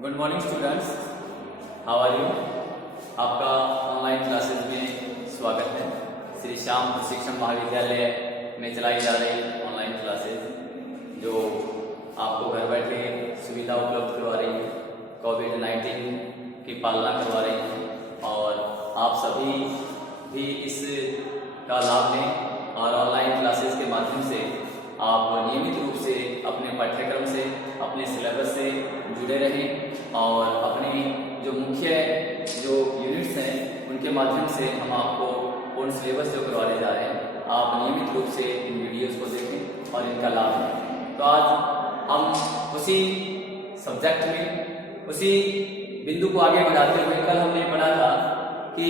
Good morning students, how are you. आपका online classes में स्वागत है। श्री श्याम प्रशिक्षण महाविद्यालय में चलाई जा रही ऑनलाइन क्लासेस जो आपको घर बैठे सुविधा उपलब्ध करवा रही है, कोविड-19 की पालना करवा रही है और आप सभी भी इस का लाभ लें और ऑनलाइन क्लासेस के माध्यम से आप नियमित रूप से अपने पाठ्यक्रम से, अपने सिलेबस से जुड़े रहें और अपने जो मुख्य यूनिट्स हैं उनके माध्यम से हम आपको पूर्ण सिलेबस जो करवाने जा रहे हैं आप नियमित रूप से इन वीडियोस को देखें और इनका लाभ लें। तो आज हम उसी सब्जेक्ट में उसी बिंदु को आगे बढ़ाते हुए कल हमने पढ़ा था कि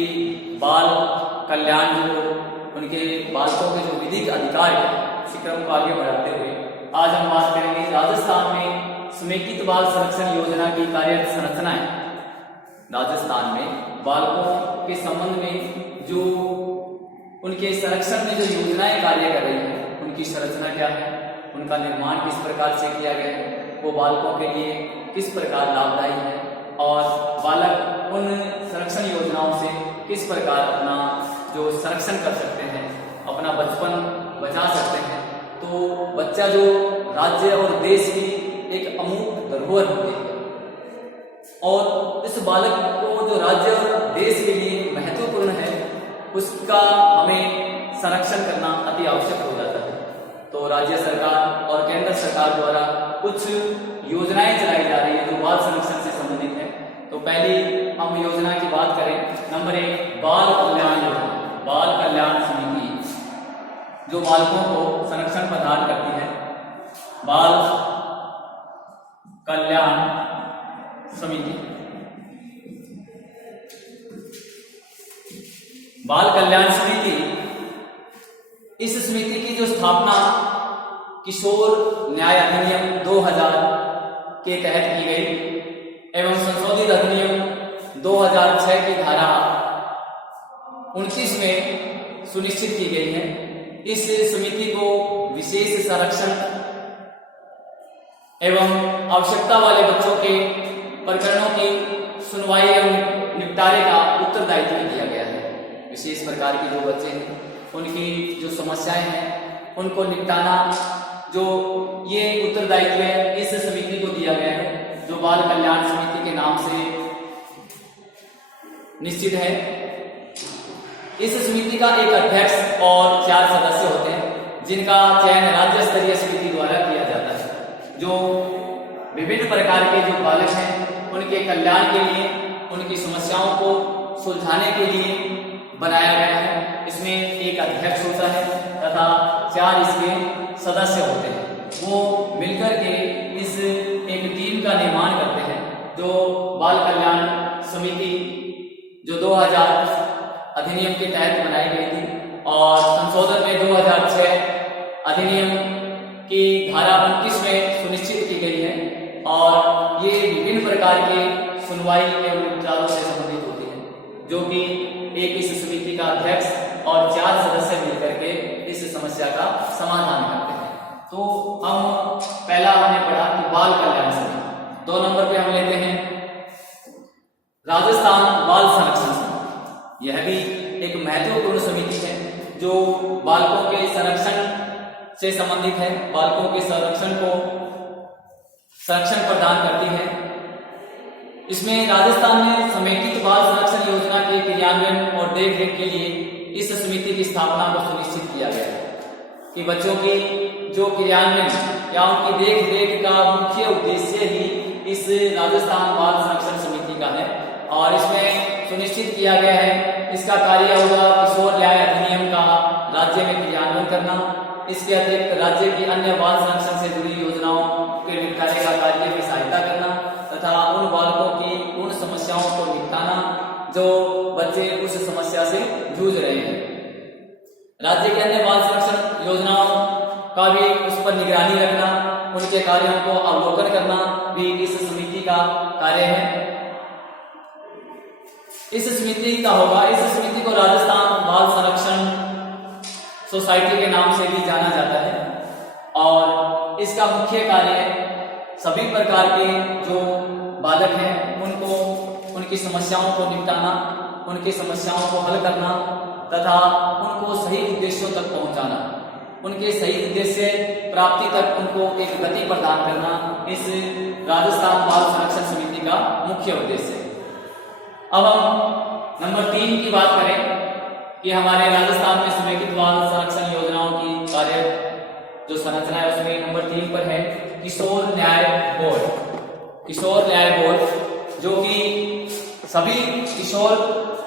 बाल कल्याण जो उनके बालकों के जो विधिक अधिकार है, इसी क्रम को आगे बढ़ाते हुए आज हम बात करेंगे राजस्थान में समेकित बाल संरक्षण योजना की कार्य संरचनाएं। राजस्थान में बालकों के संबंध में जो उनके संरक्षण में जो योजनाएं कार्य कर रही हैं उनकी संरचना क्या है, उनका निर्माण किस प्रकार से किया गया है, वो बालकों के लिए किस प्रकार लाभदायी है और बालक उन संरक्षण योजनाओं से किस प्रकार अपना जो संरक्षण कर सकते हैं, अपना बचपन बचा सकते हैं। तो बच्चा जो राज्य और देश की एक अमूल्य धरोहर होती है और इस बालक को जो राज्य और देश के लिए महत्वपूर्ण है उसका हमें संरक्षण करना अति आवश्यक हो जाता है। तो राज्य सरकार और केंद्र सरकार द्वारा कुछ योजनाएं चलाई जा रही है जो बाल संरक्षण से संबंधित है। तो पहली हम योजना की बात करें, नंबर 1 बाल कल्याण योजना। बाल कल्याण समिति जो बालकों को संरक्षण प्रदान करती है, बाल कल्याण समिति। बाल कल्याण समिति, इस समिति की जो स्थापना किशोर न्याय अधिनियम 2000 के तहत की गई एवं संशोधित अधिनियम 2006 की धारा 29 में सुनिश्चित की गई है। इस समिति को विशेष संरक्षण एवं आवश्यकता वाले बच्चों के प्रकरणों की सुनवाई एवं निपटारे का उत्तरदायित्व दिया गया है। विशेष प्रकार के जो बच्चे हैं उनकी जो समस्याएं हैं उनको निपटाना जो ये उत्तरदायित्व है इस समिति को दिया गया है जो बाल कल्याण समिति के नाम से निश्चित है। इस समिति का एक अध्यक्ष और 4 सदस्य होते हैं जिनका चयन राज्य स्तरीय समिति द्वारा किया जाता है। जो विभिन्न प्रकार के जो बालक हैं उनके कल्याण के लिए, उनकी समस्याओं को सुलझाने के लिए बनाया गया है। इसमें एक अध्यक्ष होता है तथा 4 इसके सदस्य होते हैं। वो मिलकर के इस एक टीम का निर्माण करते हैं जो बाल कल्याण समिति जो 2000 अधिनियम के तहत बनाई गई थी और संशोधन में 2006 अधिनियम की धारा 29 में सुनिश्चित की गई है और ये विभिन्न प्रकार के सुनवाई एवं उपचारों से संबंधित होती है जो कि एक इस समिति का अध्यक्ष और 4 सदस्य मिलकर के इस समस्या का समाधान करते हैं। तो हम पहला हमने पढ़ा कि बाल कल्याण समिति। 2 नंबर पे हम लेते हैं राजस्थान बाल संरक्षण समिति। यह भी एक महत्वपूर्ण समिति है जो बालकों के संरक्षण से संबंधित है, बालकों के संरक्षण प्रदान करती है। इसमें राजस्थान में समेकित बाल संरक्षण योजना के क्रियान्वयन और देखरेख के लिए इस समिति की स्थापना को सुनिश्चित किया गया है कि बच्चों की जो क्रियान्वयन या उनकी देख रेख का मुख्य उद्देश्य ही इस राजस्थान बाल संरक्षण समिति का है और इसमें सुनिश्चित किया गया है इसका कार्य होगा किशोर न्याय अधिनियम का राज्य में क्रियान्वयन करना। इसके अतिरिक्त राज्य की अन्य बाल संरक्षण से जुड़ी योजनाओं के निपटारे का कार्य में सहायता करना तथा उन बालकों की उन समस्याओं को निपटाना जो बच्चे उस समस्या से जूझ रहे हैं। राज्य के अन्य बाल संरक्षण योजनाओं का भी उस पर निगरानी रखना, उनके कार्यों को अवलोकन करना भी इस समिति का कार्य है। इस समिति का होगा, इस समिति को राजस्थान बाल संरक्षण सोसाइटी के नाम से भी जाना जाता है और इसका मुख्य कार्य सभी प्रकार के जो बालक हैं उनको उनकी समस्याओं को निपटाना, उनकी समस्याओं को हल करना तथा उनको सही उद्देश्यों तक पहुंचाना, उनके सही उद्देश्य प्राप्ति तक उनको एक गति प्रदान करना इस राजस्थान बाल संरक्षण समिति का मुख्य उद्देश्य है। अब हम नंबर 3 की बात करें कि हमारे राजस्थान में समेकित बाल संरक्षण योजनाओं की कार्य जो संरचना है उसमें नंबर 3 पर है किशोर न्याय बोर्ड। किशोर न्याय बोर्ड जो कि सभी किशोर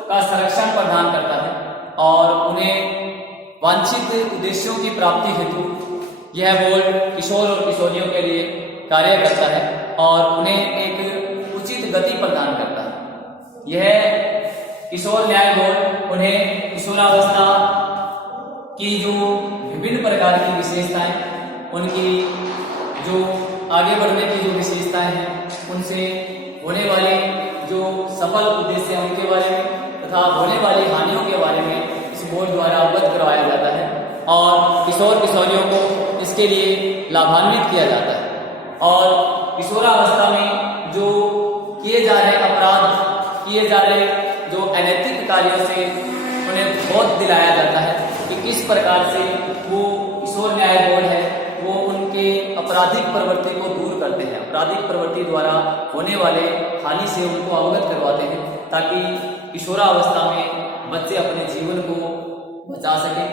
का संरक्षण प्रदान करता है और उन्हें वांछित उद्देश्यों की प्राप्ति हेतु यह बोर्ड किशोर और किशोरियों के लिए कार्य करता है और उन्हें एक उचित गति प्रदान करता है। यह किशोर न्याय बोर्ड उन्हें किशोरावस्था की जो विभिन्न प्रकार की विशेषताएं, उनकी जो आगे बढ़ने की जो विशेषताएं हैं, उनसे होने वाले जो सफल उद्देश्य हैं उनके बारे में तथा होने वाली हानियों के बारे में इस बोर्ड द्वारा अवगत करवाया जाता है और किशोर किशोरियों को इसके लिए लाभान्वित किया जाता है। और किशोरावस्था में जो किए जा रहे अपराध, किए जा रहे जो अनैतिक कार्यों से उन्हें बोध दिलाया जाता है कि किस प्रकार से वो किशोर न्याय बोर्ड है वो उनके आपराधिक प्रवृत्ति को दूर करते हैं, आपराधिक प्रवृत्ति द्वारा होने वाले हानि से उनको अवगत करवाते हैं ताकि किशोरावस्था में बच्चे अपने जीवन को बचा सकें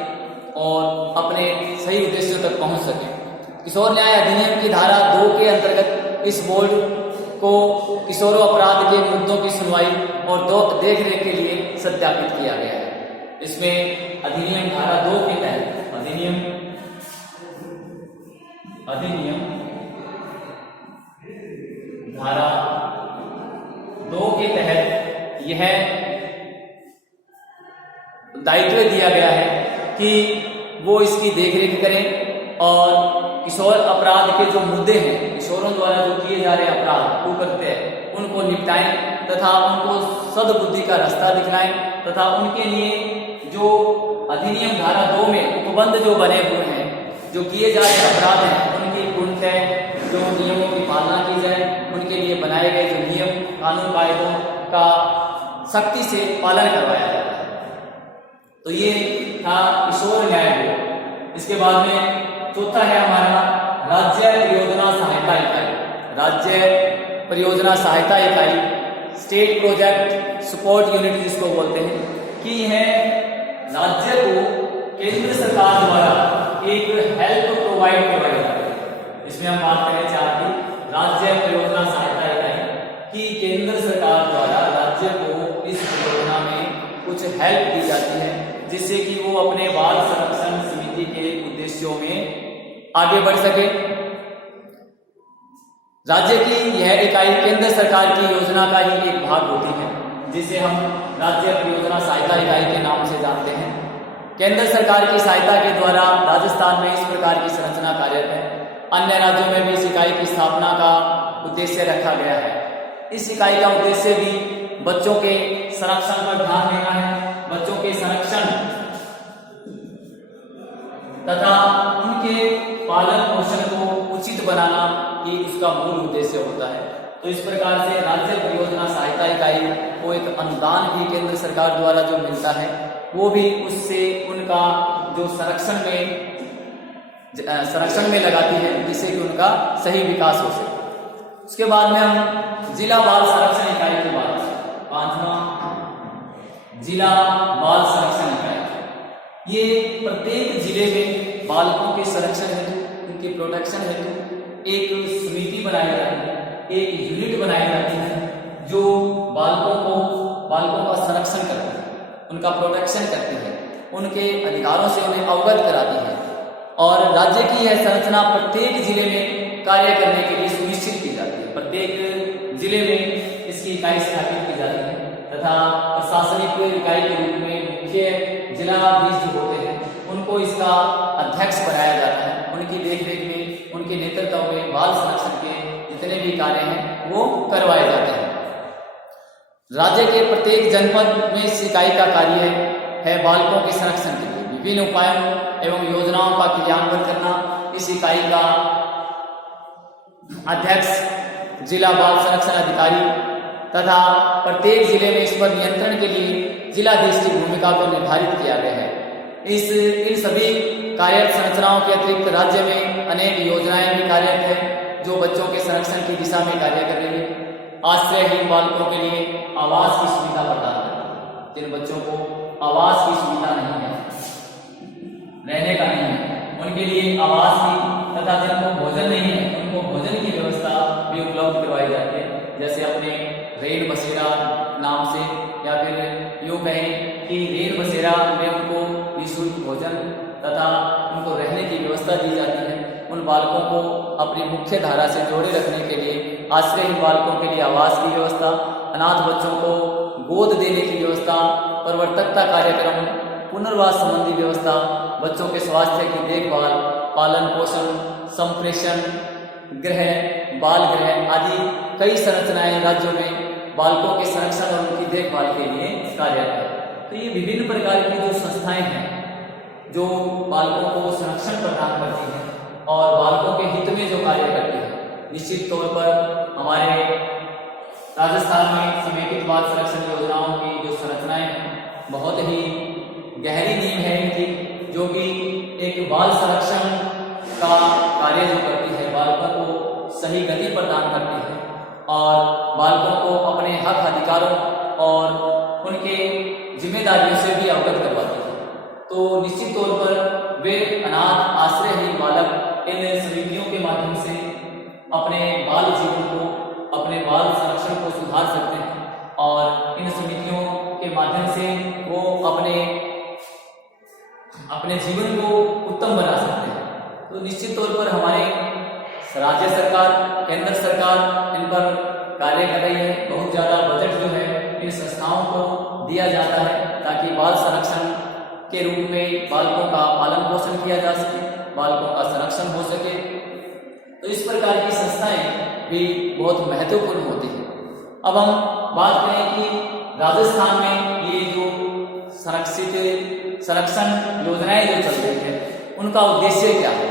और अपने सही उद्देश्यों तक पहुंच सकें। किशोर न्याय अधिनियम की धारा 2 के अंतर्गत इस बोर्ड को किशोरों अपराध के मुद्दों की सुनवाई और देखरेख के लिए सत्यापित किया गया है। इसमें अधिनियम धारा 2 के तहत अधिनियम धारा 2 के तहत यह दायित्व दिया गया है कि वो इसकी देखरेख करें और किशोर अपराध के जो मुद्दे हैं, किशोरों द्वारा जो किए जा रहे अपराध कुकृत्य हैं, उनको निपटाएं तथा उनको सद्बुद्धि का रास्ता दिखलाएं तथा उनके लिए जो अधिनियम धारा 2 में उपबंध जो बने हुए हैं, जो किए जा रहे अपराध हैं, उनकी पूर्णतः जो नियमों की पालना की जाए, उनके लिए बनाए गए जो नियम कानून कायदों का सख्ती से पालन करवाया जाता है। तो ये था किशोर न्याय बोर्ड। इसके बाद में चौथा है हमारा राज्य परियोजना सहायता इकाई। राज्य परियोजना सहायता इकाई, स्टेट प्रोजेक्ट सपोर्ट यूनिट जिसको बोलते हैं, कि यह राज्य को केंद्र सरकार द्वारा एक हेल्प प्रोवाइड करवाई जाती है। इसमें हम बात करें चाहते राज्य परियोजना सहायता इकाई कि केंद्र सरकार द्वारा राज्य को इस परियोजना में कुछ हेल्प दी जाती है जिससे कि वो अपने बाल संरक्षण समिति के उद्देश्यों में आगे बढ़ सके। राज्य की यह इकाई केंद्र सरकार की योजना का ही एक भाग होती है जिसे हम राज्य परियोजना सहायता इकाई के नाम से जानते हैं। केंद्र सरकार की सहायता के द्वारा राजस्थान में इस प्रकार की संरचना कार्यरत है। अन्य राज्यों में भी इस इकाई की स्थापना का उद्देश्य रखा गया है। इस इकाई का उद्देश्य भी बच्चों के संरक्षण पर ध्यान देना है, बच्चों के संरक्षण तथा उनके पालन पोषण को उचित बनाना ही उसका मूल उद्देश्य होता है। तो इस प्रकार से राज्य परियोजना सहायता इकाई को एक अनुदान भी केंद्र सरकार द्वारा जो मिलता है वो भी उससे उनका जो संरक्षण में लगाती है जिससे कि उनका सही विकास हो सके। उसके बाद में हम जिला बाल संरक्षण इकाई की बात करें। 5वां जिला बाल संरक्षण इकाई, ये प्रत्येक जिले में बालकों के संरक्षण हेतु, उनके प्रोटेक्शन हेतु एक समिति बनाई जाती है, एक यूनिट बनाई जाती है जो बालकों का संरक्षण करती है, उनका प्रोटेक्शन करती है, उनके अधिकारों से उन्हें अवगत कराती है। और राज्य की यह संरचना प्रत्येक जिले में कार्य करने के लिए सुनिश्चित की जाती है। प्रत्येक जिले में इसकी इकाई स्थापित की जाती है तथा प्रशासनिक इकाई के रूप में मुख्य जिलाधीश जो होते हैं उनको इसका अध्यक्ष बनाया जाता है। उनकी देखरेख में, उनके नेतृत्व में बाल संरक्षण के जितने भी कार्य हैं वो करवाए जाते हैं। राज्य के प्रत्येक जनपद में इस इकाई का कार्य है बालकों के संरक्षण के लिए विभिन्न उपायों एवं योजनाओं का क्रियान्वयन करना इस इकाई का अध्यक्ष, जिला बाल संरक्षण अधिकारी तथा प्रत्येक जिले में इस पर नियंत्रण के लिए जिलाधीश की भूमिका को निर्धारित किया गया है। इन सभी कार्य संरचनाओं के अतिरिक्त राज्य में अनेक योजनाएं भी कार्यरत है जो बच्चों के संरक्षण की दिशा में कार्य कर रही है। आश्रयहीन बालकों के लिए आवास की सुविधा प्रदान करती है। जिन बच्चों को आवास की सुविधा नहीं है, रहने का नहीं है, उनके लिए आवास की तथा जिनको भोजन नहीं है उनको भोजन की व्यवस्था भी उपलब्ध करवाई जाती है। जैसे अपने रेल बसेरा नाम से, या फिर यूँ कहें कि रेल बसेरा में उनको निःशुल्क भोजन तथा उनको रहने की व्यवस्था दी जाती है। उन बालकों को अपनी मुख्य धारा से जोड़े रखने के लिए आश्रयहीन बालकों के लिए आवास की व्यवस्था, अनाथ बच्चों को गोद देने की व्यवस्था, प्रवर्तकता कार्यक्रम, पुनर्वास संबंधी व्यवस्था, बच्चों के स्वास्थ्य की देखभाल, पालन पोषण, संप्रेषण गृह, बाल गृह आदि कई संरचनाएं राज्यों में बालकों के संरक्षण और उनकी देखभाल के लिए कार्यरत है। तो ये विभिन्न प्रकार की जो संस्थाएं हैं जो बालकों को संरक्षण प्रदान करती हैं और बालकों के हित में जो कार्य करती है, निश्चित तौर पर हमारे राजस्थान में समेकित बाल संरक्षण योजनाओं की जो संरचनाएं हैं बहुत ही गहरी नींव है इनकी, जो कि एक बाल संरक्षण का कार्य जो करती है, बालकों को सही गति प्रदान करती है और बालकों को अपने हक अधिकारों और उनके जिम्मेदारियों से भी अवगत करवाती है। तो निश्चित तौर पर वे अनाथ आश्रयहीन बालक इन समितियों के माध्यम से अपने बाल जीवन को, अपने बाल संरक्षण को सुधार सकते हैं और इन समितियों के माध्यम से वो अपने जीवन को उत्तम बना सकते हैं। तो निश्चित तौर पर हमारे राज्य सरकार, केंद्र सरकार इन पर कार्य कर रही है। बहुत ज्यादा बजट जो है इन संस्थाओं को दिया जाता है ताकि बाल संरक्षण के रूप में बालकों का पालन पोषण किया जा सके, बालकों का संरक्षण हो सके। तो इस प्रकार की संस्थाएं भी बहुत महत्वपूर्ण होती है। अब हम बात करें कि राजस्थान में ये जो संरक्षण योजनाएं जो चल रही है उनका उद्देश्य क्या है।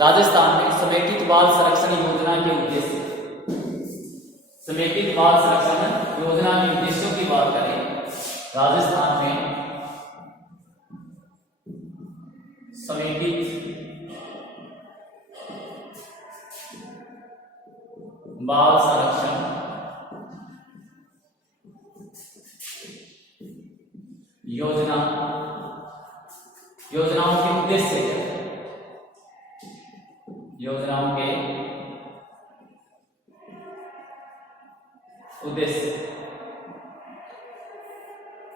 राजस्थान में समेकित बाल संरक्षण योजना के उद्देश्य, समेकित बाल संरक्षण योजना के उद्देश्यों की बात करें, राजस्थान में समेकित बाल संरक्षण योजनाओं के उद्देश्य क्या है? योजनाओं के उद्देश्य,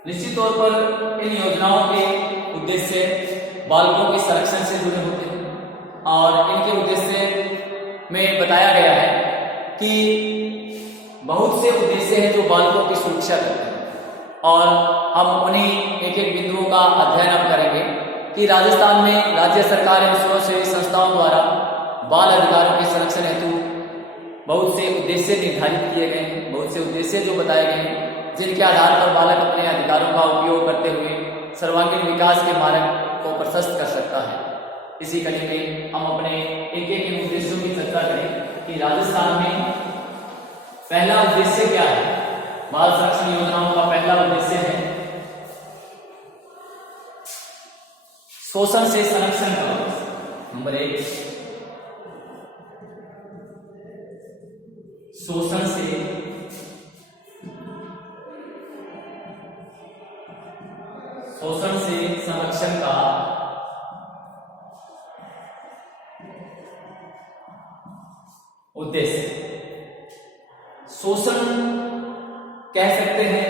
निश्चित तौर पर इन योजनाओं के उद्देश्य बालकों के संरक्षण से जुड़े होते हैं और इनके उद्देश्य में बताया गया है कि बहुत से उद्देश्य हैं जो बालकों की सुरक्षा करते हैं और हम उन्हीं एक एक बिंदुओं का अध्ययन अब करेंगे कि राजस्थान में राज्य सरकार एवं स्वयंसेवी संस्थाओं द्वारा बाल अधिकारों के संरक्षण हेतु बहुत से उद्देश्य निर्धारित किए गए हैं, बहुत से उद्देश्य जो बताए गए हैं जिनके आधार पर बालक अपने अधिकारों का उपयोग करते हुए सर्वांगीण विकास के मार्ग को प्रशस्त कर सकता है। इसी कड़ी में हम अपने एक एक उद्देश्यों की चर्चा करें कि राजस्थान में पहला उद्देश्य क्या है। बाल संरक्षण योजनाओं का पहला उद्देश्य है शोषण से संरक्षण का। नंबर 1, शोषण से संरक्षण का उद्देश्य। शोषण कह सकते हैं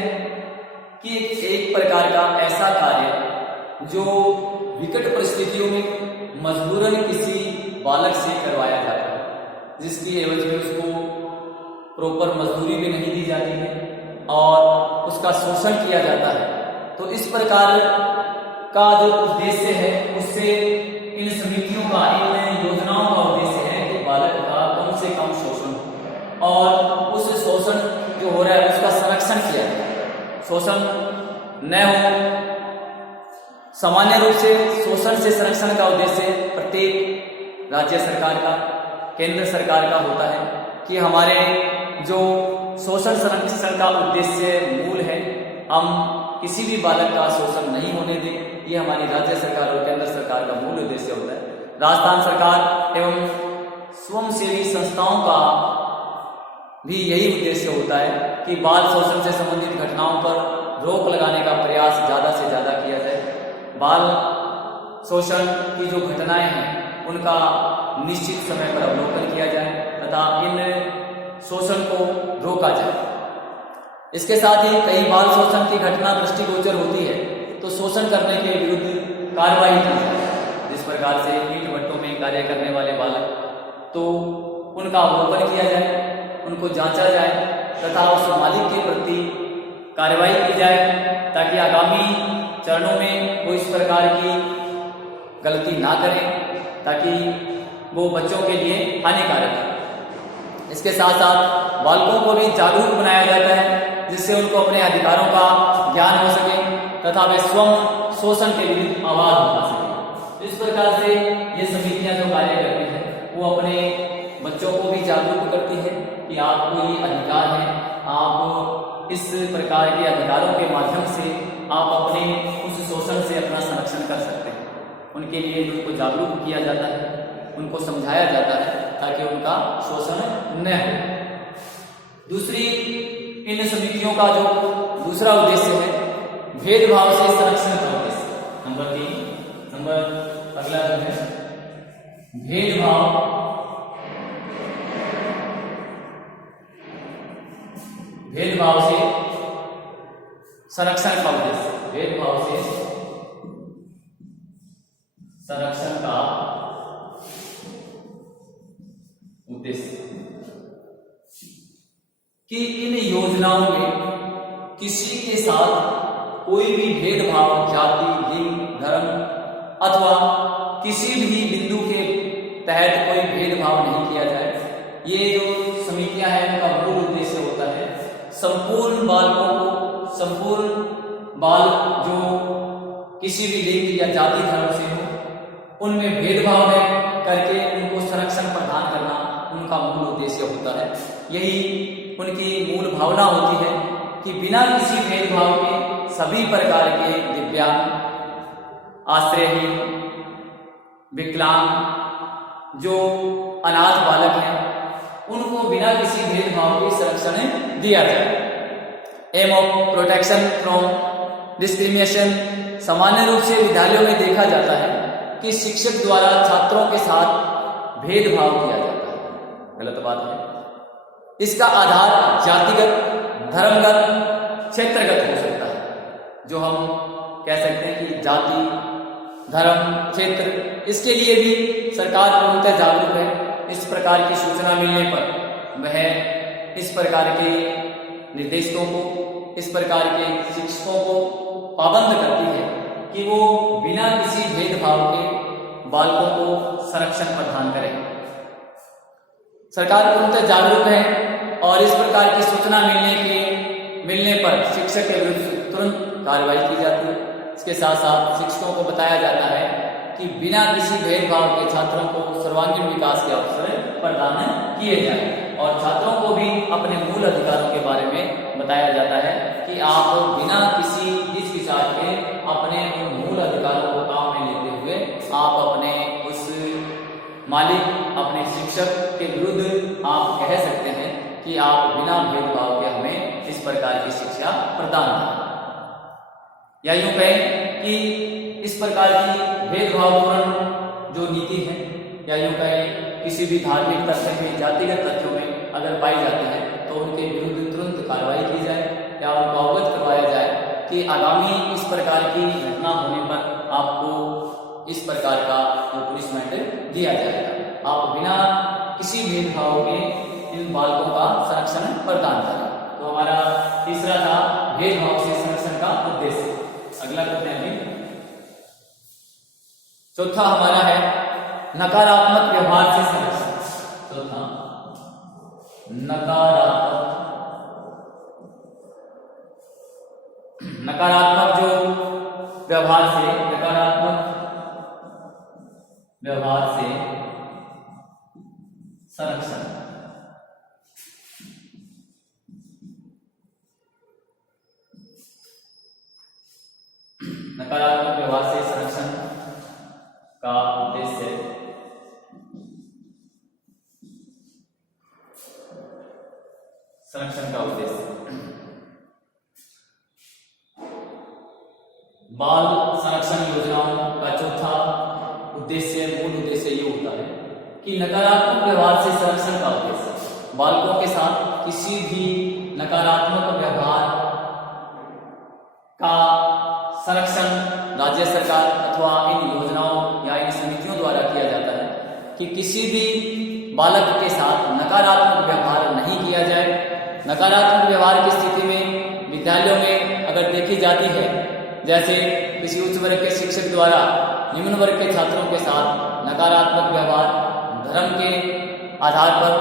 कि एक प्रकार का ऐसा कार्य जो विकट परिस्थितियों में मजबूरन किसी बालक से करवाया जाता है, जिसकी एवज में उसको प्रॉपर मजदूरी भी नहीं दी जाती है और उसका शोषण किया जाता है। तो इस प्रकार का जो उद्देश्य है उससे इन समितियों का, इन योजनाओं का उद्देश्य है कि बालक का कम से कम शोषण हो और उस शोषण जो हो रहा है उसका संरक्षण किया जाए, शोषण न हो। सामान्य रूप से शोषण से संरक्षण का उद्देश्य प्रत्येक राज्य सरकार का, केंद्र सरकार का होता है कि हमारे जो शोषण संरक्षण का उद्देश्य मूल है, हम किसी भी बालक का शोषण नहीं होने दें, ये हमारी राज्य सरकार और केंद्र सरकार का मूल उद्देश्य होता है। राजस्थान सरकार एवं स्वयंसेवी संस्थाओं का भी यही उद्देश्य होता है कि बाल शोषण से संबंधित घटनाओं पर रोक लगाने का प्रयास ज्यादा से ज्यादा किया जाए। बाल शोषण की जो घटनाएं हैं उनका निश्चित समय पर अवलोकन किया जाए तथा इन शोषण को रोका जाए। इसके साथ ही कई बाल शोषण की घटना दृष्टिगोचर होती है तो शोषण करने के विरुद्ध कार्रवाई की जाए। जिस प्रकार से ईंट भट्टों में कार्य करने वाले बालक, तो उनका अवलोकन किया जाए, उनको जांचा जाए तथा उस मालिक के प्रति कार्रवाई की जाए ताकि आगामी चरणों में वो इस प्रकार की गलती ना करें, ताकि वो बच्चों के लिए हानिकारक है। इसके साथ साथ बालकों को भी जागरूक बनाया जाता है जिससे उनको अपने अधिकारों का ज्ञान हो सके तथा वे स्वयं शोषण के विरुद्ध आवाज उठा सके। इस प्रकार से ये समितियां जो कार्य करती हैं वो अपने बच्चों को भी जागरूक करती है कि आपको ये अधिकार है, आप इस प्रकार के अधिकारों के माध्यम से आप अपने उस शोषण से अपना संरक्षण कर सकते हैं। उनके लिए उनको जागरूक किया जाता है, उनको समझाया जाता है ताकि उनका शोषण न हो। दूसरी इन समितियों का जो दूसरा उद्देश्य है भेदभाव से संरक्षण का उद्देश्य। नंबर 3, अगला जो है भेदभाव से संरक्षण का उद्देश्य। भेदभाव से संरक्षण का उद्देश्य कि इन योजनाओं में किसी के साथ कोई भी भेदभाव जाति, लिंग, धर्म अथवा किसी भी बिंदु के तहत कोई भेदभाव नहीं किया जाए। ये जो समितियां हैं उनका मूल उद्देश्य होता है संपूर्ण बालकों को, संपूर्ण बाल जो किसी भी लिंग या जाति धर्म से हो उनमें भेदभाव में करके उनको संरक्षण प्रदान करना उनका मूल उद्देश्य होता है। यही उनकी मूल भावना होती है कि बिना किसी भेदभाव के सभी प्रकार के दिव्यांग, आश्रयहीन, विकलांग, जो अनाथ बालक हैं उनको बिना किसी भेदभाव के संरक्षण दिया जाए। Aim of protection from discrimination सामान्य रूप से विद्यालयों में देखा जाता है कि शिक्षक द्वारा छात्रों के साथ भेदभाव किया जाता है। गलत बात है। इसका आधार जातिगत, धर्मगत, क्षेत्रगत हो सकता है। जो हम कह सकते हैं कि जाति, धर्म, क्षेत्र, इसके लिए भी सरकार पूर्णतः जागरूक है। इस प्रकार की सूचना मिलने पर वह इस प्रकार के निर्देशकों को, इस प्रकार के शिक्षकों को पाबंद करती है कि वो बिना किसी भेदभाव के बालकों को संरक्षण प्रदान करें। सरकार पूर्णतः जागरूक है और इस प्रकार की सूचना मिलने पर शिक्षक के विरुद्ध तुरंत कार्रवाई की जाती है। इसके साथ साथ शिक्षकों को बताया जाता है कि बिना किसी भेदभाव के छात्रों को सर्वांगीण विकास के अवसर प्रदान किए जाए और छात्रों को भी अपने मूल अधिकारों के बारे में बताया जाता है कि आप बिना किसी हिचकिचाहट के अपने मूल अधिकारों को काम में लेते हुए आप अपने उस मालिक, अपने शिक्षक के विरुद्ध आप कह सकते हैं कि आप बिना भेदभाव के हमें इस प्रकार की शिक्षा प्रदान करें। या यूं कहें कि इस प्रकार की भेदभावपूर्ण जो नीति है, या यूं कहें किसी भी धार्मिक तथ्य में, जातिगत तथ्यों में अगर पाई जाती है तो उनके विरुद्ध तुरंत कार्रवाई की जाए या उनको अवगत करवाया जाए कि आगामी इस प्रकार की घटना होने पर आपको इस प्रकार का पुनिशमेंट दिया जाएगा। आप बिना किसी भेदभाव के इन बालकों का संरक्षण प्रदान करें। तो हमारा तीसरा था भेदभाव से संरक्षण का उद्देश्य। अगला करते हैं अभी। चौथा हमारा है नकारात्मक व्यवहार से संरक्षण। चौथा नकारात्मक जो व्यवहार से, नकारात्मक व्यवहार से नकारात्मक व्यवहार से संरक्षण का उद्देश्य बाल संरक्षण योजनाओं का चौथा उद्देश्य, मूल उद्देश्य ये होता है कि नकारात्मक व्यवहार से संरक्षण का उद्देश्य बालकों के साथ किसी भी नकारात्मक व्यवहार का संरक्षण राज्य सरकार अथवा इन योजनाओं या इन समितियों द्वारा किया जाता है कि किसी भी बालक के साथ नकारात्मक व्यवहार नहीं किया जाए। नकारात्मक व्यवहार की स्थिति में विद्यालयों में अगर देखी जाती है, जैसे किसी उच्च वर्ग के शिक्षक द्वारा निम्न वर्ग के छात्रों के साथ नकारात्मक व्यवहार, धर्म के आधार पर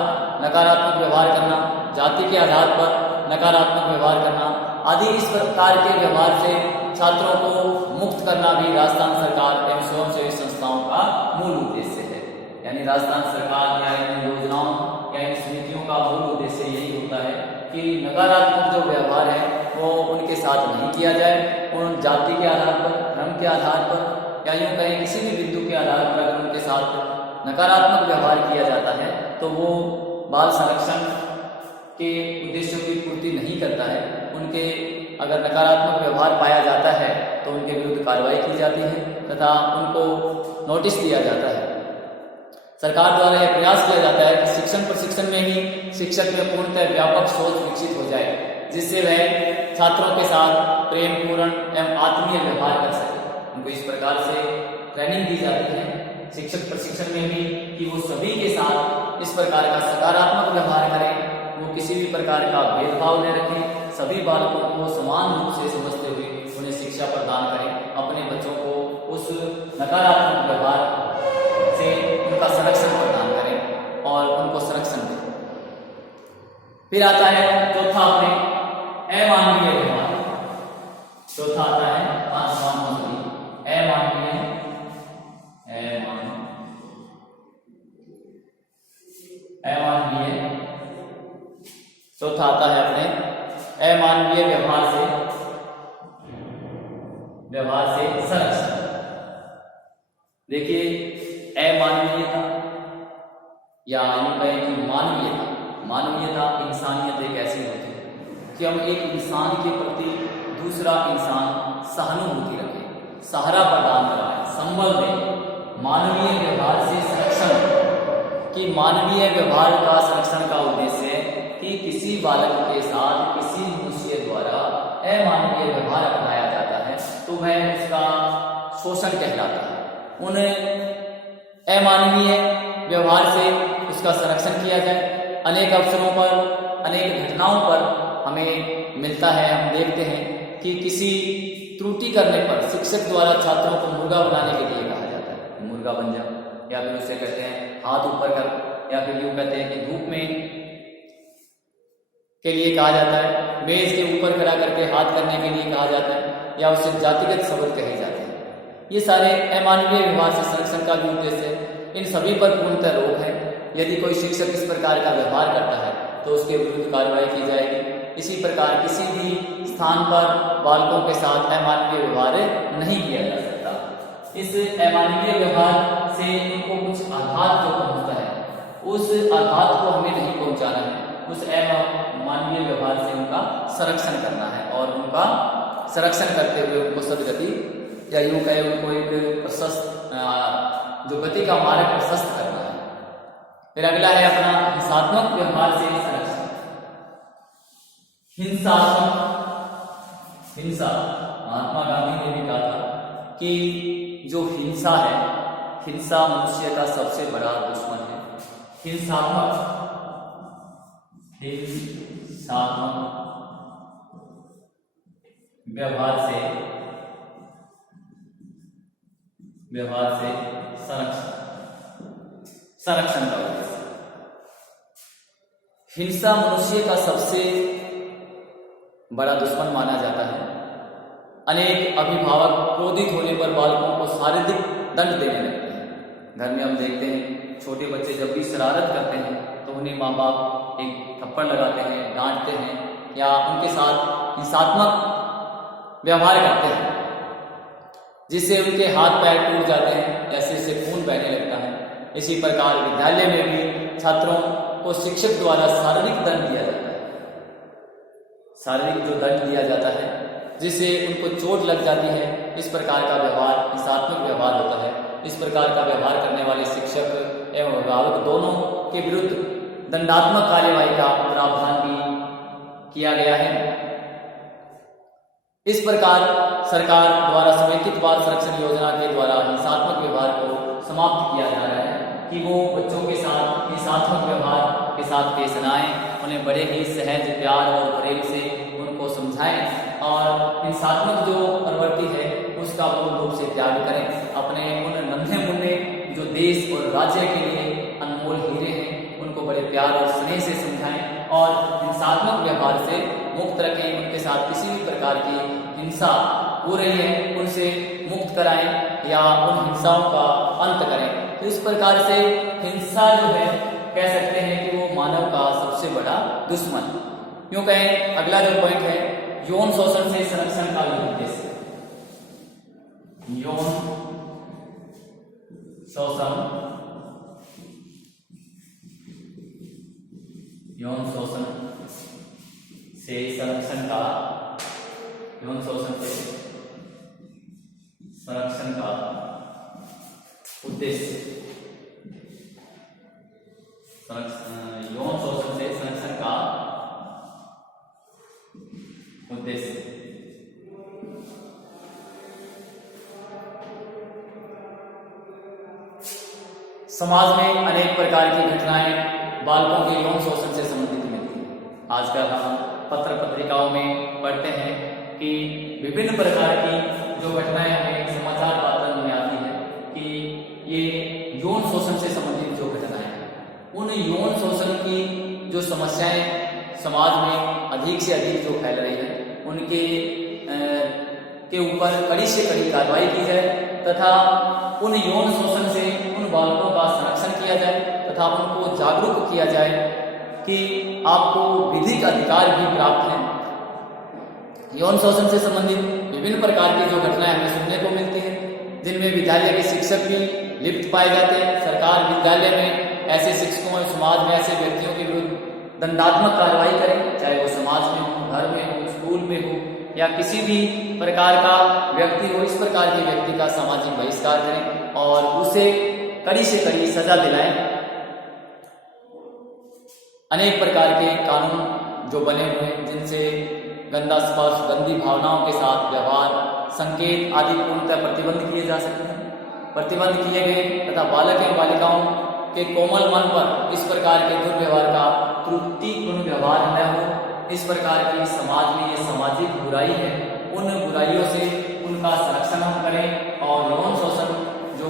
नकारात्मक व्यवहार करना, जाति के आधार पर नकारात्मक व्यवहार करना आदि इस प्रकार के व्यवहार से छात्रों को मुक्त करना भी राजस्थान सरकार एवं स्वयंसेवी संस्थाओं का मूल उद्देश्य है। यानी राजस्थान सरकार या इन योजनाओं या इन समितियों का मूल उद्देश्य यही होता है कि नकारात्मक जो व्यवहार है वो उनके साथ नहीं किया जाए। उन जाति के आधार पर, धर्म के आधार पर या यूं कहें किसी भी बिंदु के आधार पर अगर उनके साथ नकारात्मक व्यवहार किया जाता है तो वो बाल संरक्षण के उद्देश्यों की पूर्ति नहीं करता है। उनके अगर नकारात्मक व्यवहार पाया जाता है तो उनके विरुद्ध कार्रवाई की जाती है तथा उनको नोटिस दिया जाता है। सरकार द्वारा यह प्रयास किया जाता है कि शिक्षण प्रशिक्षण में ही शिक्षक में पूर्णतः व्यापक सोच विकसित हो जाए, जिससे वह छात्रों के साथ प्रेम पूर्ण एवं आत्मीय व्यवहार कर सके। उनको इस प्रकार से ट्रेनिंग दी जाती है शिक्षक प्रशिक्षण में भी कि वो सभी के साथ इस प्रकार का सकारात्मक व्यवहार करें, वो किसी भी प्रकार का भेदभाव न रखें, सभी बालकों को समान रूप से समझते हुए उन्हें शिक्षा प्रदान करें, अपने बच्चों को उस नकारात्मक व्यवहार से उनका संरक्षण प्रदान करें और उनको संरक्षण दें। फिर आता है चौथा अपने अमानवीय व्यवहार। चौथा आता है अमानवीय चौथा आता है अपने अमानवीय व्यवहार से संरक्षण। देखिए, अमानवीयता या यूं कहें कि मानवीयता इंसानियत एक ऐसी होती है कि हम एक इंसान के प्रति दूसरा इंसान सहानुभूति रखे, सहारा प्रदान कराए, संबल दे। मानवीय व्यवहार से संरक्षण कि मानवीय व्यवहार का संरक्षण का उद्देश्य है कि किसी बालक के साथ किसी मनुष्य द्वारा अमानवीय व्यवहार अपनाया जाता है तो वह उसका शोषण कहलाता है। उन अमानवीय व्यवहार से उसका संरक्षण किया जाए। अनेक अवसरों पर, अनेक घटनाओं पर हमें मिलता है, हम देखते हैं कि किसी त्रुटि करने पर शिक्षक द्वारा छात्रों को मुर्गा बनाने के लिए कहा जाता है, मुर्गा बन जा, या फिर उसे कहते हैं हाथ ऊपर कर, या फिर यूं कहते हैं कि धूप में के लिए कहा जाता है, मेज के ऊपर खड़ा करके हाथ करने के लिए कहा जाता है, या उससे जातिगत शब्द कहे जाते हैं। ये सारे अमानवीय व्यवहार से संरक्षण का भी उद्देश्य है। इन सभी पर पूर्णतः रोक है। यदि कोई शिक्षक इस प्रकार का व्यवहार करता है तो उसके विरुद्ध कार्रवाई की जाएगी। इसी प्रकार किसी भी स्थान पर बालकों के साथ अमानवीय व्यवहार नहीं किया जा सकता। इस अमानवीय व्यवहार से उनको कुछ आघात जो पहुंचता है उस आघात को हमें नहीं पहुंचाना है। उस अमानवीय व्यवहार से उनका संरक्षण करना है और उनका संरक्षण करते हुए उनको सदगति या यूं कहे उनको एक प्रशस्त जो गति का मार्ग प्रशस्त करना है। फिर अगला है अपना हिंसात्मक व्यवहार से संरक्षण। हिंसा, महात्मा गांधी ने भी कहा था कि जो हिंसा है, हिंसा मनुष्य का सबसे बड़ा दुश्मन है। हिंसात्मक व्यवहार से संरक्षण का उद्देश्य। हिंसा मनुष्य का सबसे बड़ा दुश्मन माना जाता है। अनेक अभिभावक क्रोधित होने पर बालकों को शारीरिक दंड देने लगते हैं। घर में हम देखते हैं छोटे बच्चे जब भी शरारत करते हैं तो उन्हें माँ बाप एक थप्पड़ लगाते हैं, डांटते हैं या उनके साथ हिंसात्मक व्यवहार करते हैं। जिससे उनके हाथ पैर टूट जाते हैं या सिर से खून बहने लगता है। इसी प्रकार विद्यालय में भी छात्रों को शिक्षक द्वारा शारीरिक दंड दिया जाता है, शारीरिक जो दंड दिया जाता है जिससे उनको चोट लग जाती है। इस प्रकार का व्यवहार हिंसात्मक व्यवहार होता है। इस प्रकार का व्यवहार करने वाले शिक्षक एवं अभिभावक दोनों के विरुद्ध दंडात्मक कार्यवाही का प्रावधान भी किया गया है। इस प्रकार सरकार द्वारा समेकित बाल संरक्षण योजना के द्वारा हिंसात्मक व्यवहार को समाप्त किया जा रहा है कि वो बच्चों के साथ हिंसात्मक व्यवहार के साथ पेश न आए, उन्हें बड़े ही सहज प्यार और प्रेम से उनको समझाएं और हिंसात्मक जो प्रवृत्ति है उसका पूर्ण रूप से त्याग करें। अपने उन नन्हे मुन्ने जो देश और राज्य के लिए अनमोल हीरे हैं उनको बड़े प्यार और स्नेह से समझाएं और हिंसात्मक व्यवहार से मुक्त रखें। उनके साथ किसी भी प्रकार की हिंसा हो रही है उनसे मुक्त कराएं या उन हिंसाओं का अंत करें। तो इस प्रकार से हिंसा जो है कह सकते हैं कि वो मानव का सबसे बड़ा दुश्मन। क्यों कहें, अगला जो पॉइंट है यौन शोषण से संरक्षण का उद्देश्य। यौन शोषण, यौन शोषण से संरक्षण का, यौन शोषण से संरक्षण का उद्देश्य, यौन शोषण से संरक्षण का उद्देश्य। समाज में अनेक प्रकार की घटनाएं बालकों के यौन शोषण से संबंधित मिलती हैं। आजकल हम पत्र पत्रिकाओं में पढ़ते हैं कि विभिन्न प्रकार की जो घटनाएं हमें समाचार पत्रों में आती है कि ये यौन शोषण से संबंधित जो घटनाएं हैं, उन यौन शोषण की जो समस्याएं समाज में अधिक से अधिक जो फैल रही है उनके के ऊपर कड़ी से कड़ी कार्रवाई की जाए तथा उन यौन शोषण से उन बालकों का संरक्षण किया जाए तथा उनको जागरूक किया जाए कि आपको विधिक अधिकार भी प्राप्त है। यौन शोषण से संबंधित विभिन्न प्रकार की जो घटनाएं हमें सुनने को मिलती है जिनमें विद्यालय के शिक्षक भी लिप्त पाए जाते हैं। सरकार विद्यालय में ऐसे शिक्षकों और समाज में ऐसे व्यक्तियों के विरुद्ध दंडात्मक कार्रवाई करे, चाहे वो समाज में हो, घर में हो, स्कूल में हो या किसी भी प्रकार का व्यक्ति हो। इस प्रकार के व्यक्ति का सामाजिक बहिष्कार करें और उसे कड़ी से कड़ी सजा दिलाएं। अनेक प्रकार के कानून जो बने हुए हैं जिनसे गंदा स्पर्श, गंदी भावनाओं के साथ व्यवहार, संकेत आदि पूर्णतः प्रतिबंध किए जा सकते हैं, प्रतिबंध किए गए तथा बालक एवं बालिकाओं के कोमल मन पर इस प्रकार के दुर्व्यवहार का त्रुटिपूर्ण व्यवहार न हो। इस प्रकार की समाज में ये सामाजिक बुराई है, उन बुराइयों से उनका संरक्षण हम करें और यौन शोषण जो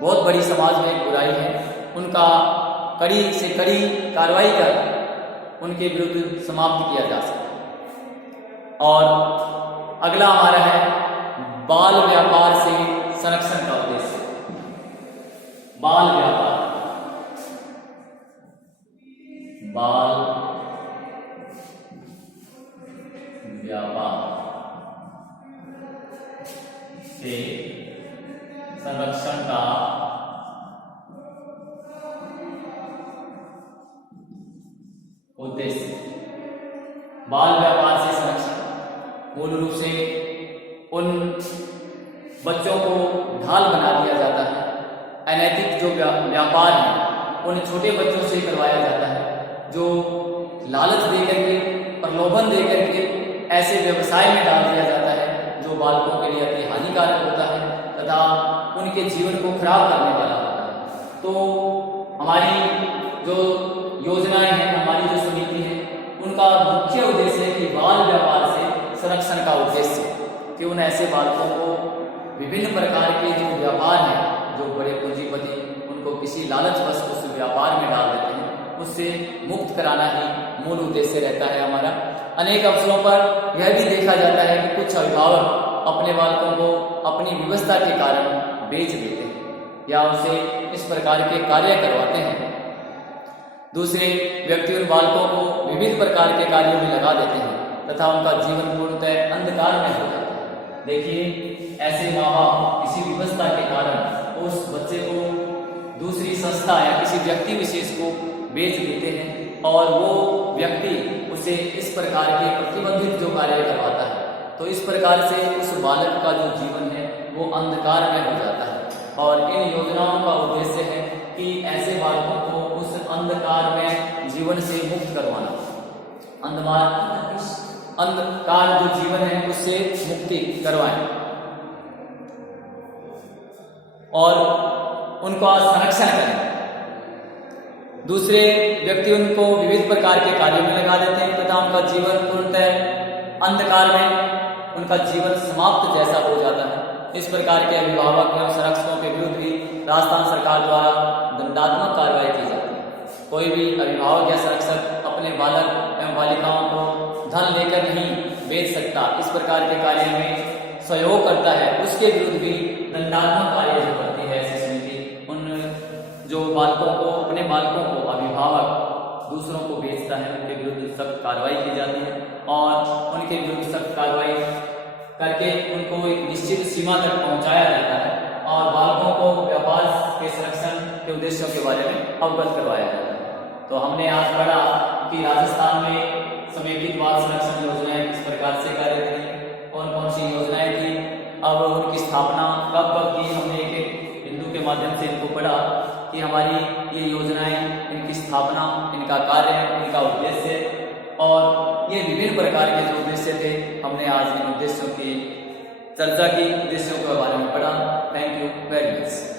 बहुत बड़ी समाज में बुराई है उनका कड़ी से कड़ी कार्रवाई कर उनके विरुद्ध समाप्त किया जा सके। और अगला हमारा है बाल व्यापार से संरक्षण का उद्देश्य। बाल व्यापार, बाल व्यापार से संरक्षण का उद्देश्य। बाल व्यापार से संरक्षण मूल रूप से उन बच्चों को ढाल बना दिया जाता है। अनैतिक जो व्यापार है उन छोटे बच्चों से करवाया जाता है जो लालच देकर के, प्रलोभन देकर के ऐसे व्यवसाय में डाल दिया जाता है जो बालकों के लिए अति हानिकारक होता है तथा उनके जीवन को खराब करने वाला होता है। तो हमारी जो योजनाएं हैं, हमारी जो समिति है, उनका मुख्य उद्देश्य है कि बाल व्यापार से संरक्षण का उद्देश्य कि उन ऐसे बालकों को विभिन्न प्रकार के जो व्यापार है, जो बड़े पूंजीपति उनको किसी लालचवश उस व्यापार में डाल देते हैं, उससे मुक्त कराना ही मूल उद्देश्य रहता है हमारा। अनेक अवसरों पर यह भी देखा जाता है कि कुछ अभिभावक अपने बालकों को अपनी व्यवस्था के कारण बेच देते हैं या उनसे इस प्रकार के कार्य करवाते हैं। दूसरे व्यक्ति उन बालकों को विविध प्रकार के कार्यों में लगा देते हैं तथा उनका जीवन पूर्णतः अंधकार में हो जाता है। देखिए ऐसे माँ बाप किसी विवशता के कारण उस बच्चे को दूसरी संस्था या किसी व्यक्ति विशेष को बेच देते हैं और वो व्यक्ति उसे इस प्रकार के प्रतिबंधित जो कार्य करवाता है, तो इस प्रकार से उस बालक का जो जीवन है वो अंधकार में हो जाता है। और इन योजनाओं का उद्देश्य है कि ऐसे बालकों को उस अंधकार में जीवन से मुक्त करवाना, अंधकार जो जीवन है उससे मुक्ति करवाएं और उनका संरक्षण करें। दूसरे व्यक्ति उनको विविध प्रकार के कार्यों में लगा देते हैं तथा उनका जीवन पूर्णतः अंधकार में उनका जीवन समाप्त जैसा हो जाता है। इस प्रकार के अभिभावक एवं संरक्षकों के विरुद्ध भी राजस्थान सरकार द्वारा दंडात्मक कार्रवाई की जाती है। कोई भी अभिभावक या संरक्षक अपने बालक एवं बालिकाओं को धन लेकर नहीं बेच सकता, इस प्रकार के कार्य में सहयोग करता है, उसके विरुद्ध भी दंडात्मक कार्य जो करती है ऐसी समिति, उन जो बालकों को, अपने बालकों को अभिभावक दूसरों को बेचता है उनके विरुद्ध सख्त कार्रवाई की जाती है और उनके विरुद्ध सख्त कार्रवाई करके उनको एक निश्चित सीमा तक पहुंचाया जाता है और बालकों को व्यापार के संरक्षण के उद्देश्यों के बारे में अवगत करवाया जाता है। तो हमने आज पढ़ा कि राजस्थान में समेकित बाल संरक्षण योजनाएं किस प्रकार से कार्य करें, कौन कौन सी योजनाएं थी, अब उनकी स्थापना कब कब की। हमने एक बिंदु के माध्यम से इनको पढ़ा कि हमारी ये योजनाएं, इनकी स्थापना, इनका कार्य, इनका उद्देश्य और ये विभिन्न प्रकार के जो उद्देश्य थे, हमने आज इन उद्देश्यों की चर्चा की, उद्देश्यों के बारे में पढ़ा। Thank you very much.